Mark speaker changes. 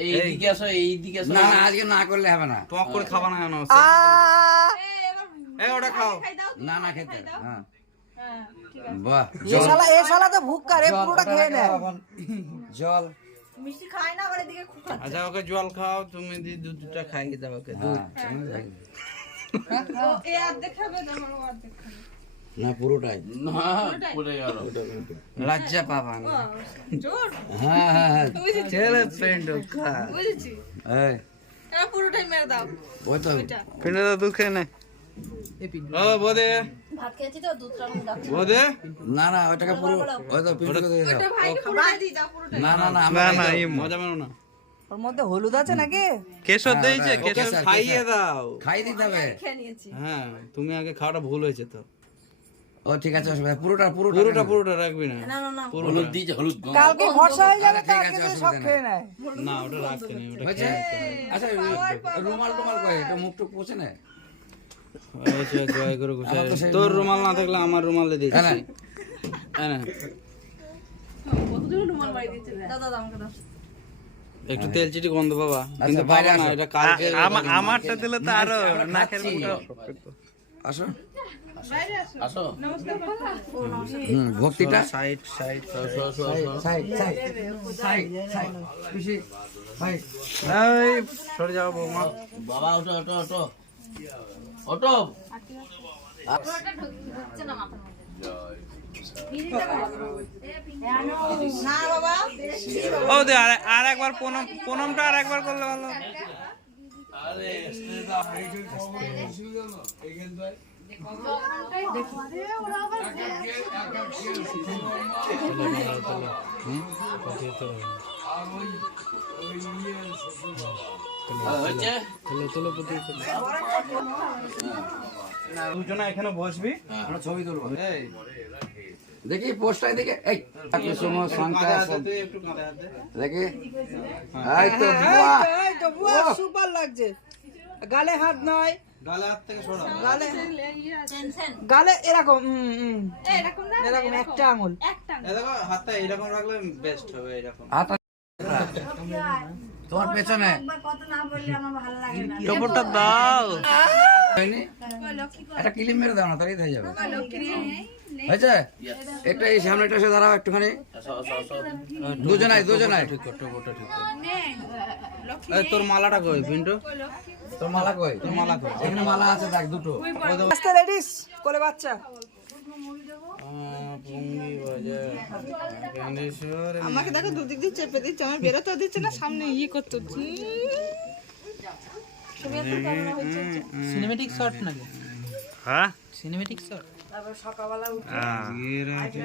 Speaker 1: এইদিকে আসো এইদিকে আসো
Speaker 2: না না আজকে না করলে হবে না।
Speaker 3: টক করে খাবা না কেন? এই ওটা খাও।
Speaker 2: না না খেতে হ্যাঁ। বাহ
Speaker 4: এ শালা এ শালা তো ভুক্কা রে পুরোটা খেয়ে নেয়
Speaker 2: জল
Speaker 5: মিষ্টি খায় না আবার এদিকে
Speaker 3: আচ্ছা ওকে জল খাও তুমি দি দুধটা খাইয়ে দাও ওকে দুধ।
Speaker 2: হ্যাঁ
Speaker 5: এ
Speaker 2: না পুরোটাই।
Speaker 1: না
Speaker 3: লজ্জা পাবা না।
Speaker 5: জোর?
Speaker 2: হ্যাঁ হ্যাঁ হ্যাঁ।
Speaker 3: ছেলে পেন্ড খা।
Speaker 5: বুঝেছি।
Speaker 2: এই,
Speaker 5: এবার পুরোটাই মেরে দাও।
Speaker 2: ওই তো।
Speaker 3: পেন্ড তো দুধ খেয়ে নে। ও বোদে।
Speaker 5: ভাত খেয়েছি তো দুধটা মুখ
Speaker 3: বোদে।
Speaker 2: না না ওইটাকে পুরো ওই তো পিন্টু দিয়ে দাও।
Speaker 5: ওটা ভাইকে পুরোটাই দিয়ে দাও পুরোটাই।
Speaker 2: না না না
Speaker 3: না না এই মজা মেনো না।
Speaker 4: ওর মধ্যে হলুদ আছে নাকি?
Speaker 3: কেশর
Speaker 2: হ্যাঁ,
Speaker 3: দিয়েছে কেশর, খাইয়ে দাও।
Speaker 2: খাই দিতে হবে।
Speaker 3: হ্যাঁ তুমি আগে খাওয়াটা ভুল হয়েছে তো।
Speaker 2: ও ঠিক আছে অসুবিধা পুরোটা পুরোটা
Speaker 3: পুরোটা পুরোটা রাখবি না।
Speaker 5: না না না।
Speaker 1: হলুদ দিয়েছে হলুদ
Speaker 4: কালকে ভরসা হয়ে যাবে
Speaker 2: ঠিক
Speaker 4: কালকে সব
Speaker 2: অসুবিধা
Speaker 4: খেয়ে নেয়।
Speaker 3: না ওটা রাখতে নেই ওটা
Speaker 2: আচ্ছা রুমাল টুমাল কই? একটু মুখ টুক পুছে নে?
Speaker 3: আচ্ছা জয় করে
Speaker 2: আমার
Speaker 3: তোর রুমাল না থাকলে আমার রুমাল দিয়ে
Speaker 2: হ্যাঁ
Speaker 3: হ্যাঁ একটু তেল চিটি গন্ধ পাবা।
Speaker 2: আচ্ছা,
Speaker 3: কিন্তু
Speaker 2: বাইরে
Speaker 3: না এটা কালকে
Speaker 6: আমারটা দিলে তো আরও নাকের।
Speaker 2: আসো। ভক্তিটা
Speaker 3: side side
Speaker 2: side side side side খুশি
Speaker 3: এই সরে যাও বৌমা
Speaker 1: বাবা ওটো ওটো ওটো ওটো
Speaker 6: ও দে আর একবার প্রণাম প্রণামটা আর একবার করলে ভালো
Speaker 3: দুজনে এখানে বসবি
Speaker 2: আমরা ছবি তুলবো। দেখি পোস্টার দিকে এই একটু সময়
Speaker 3: হাতে
Speaker 2: দেখি। এই তো বাহ
Speaker 4: এই তো বুয়া সুপার লাগছে। গালে হাত নয়
Speaker 3: গালে হাত থেকে সরা
Speaker 4: গালে গালে এরকম উম, উম,
Speaker 5: এরকম না
Speaker 4: এরকম একটা আঙুল।
Speaker 5: একটা
Speaker 3: দেখো হাতটা এইরকম রাখলে বেস্ট হবে এইরকম
Speaker 2: তোমার পেছনে।
Speaker 6: টপরটা দাও।
Speaker 2: একটা ক্লিপ মেরে দাও না তাহলেই হয়ে যাবে। হয়েছে? একটা এই সামনেটা এসে দাঁড়াও একটুখানি।
Speaker 1: আসো আসো আসো
Speaker 2: দুজনাই দুজনাই।
Speaker 3: তোর মালাটা কই পিন্টু?
Speaker 2: তোর মালা কই?
Speaker 3: তোর মালা কই?
Speaker 2: এখানে মালা আছে দেখ দুটো।
Speaker 4: আস্তে রেডিস কোলে বাচ্চা।
Speaker 3: আহ, পুঙ্গি বাজার জ্ঞানেশ্বর
Speaker 5: আমাকে দেখো দুদিক দিয়ে চেপে দিচ্ছে আমার বেরোতে দিচ্ছে না সামনে ইয়ে করতে হচ্ছে
Speaker 4: সিনেমেটিক শট নাকি?
Speaker 6: হ্যাঁ?
Speaker 4: সিনেমেটিক শট
Speaker 6: হ্যাঁ
Speaker 3: এর আছে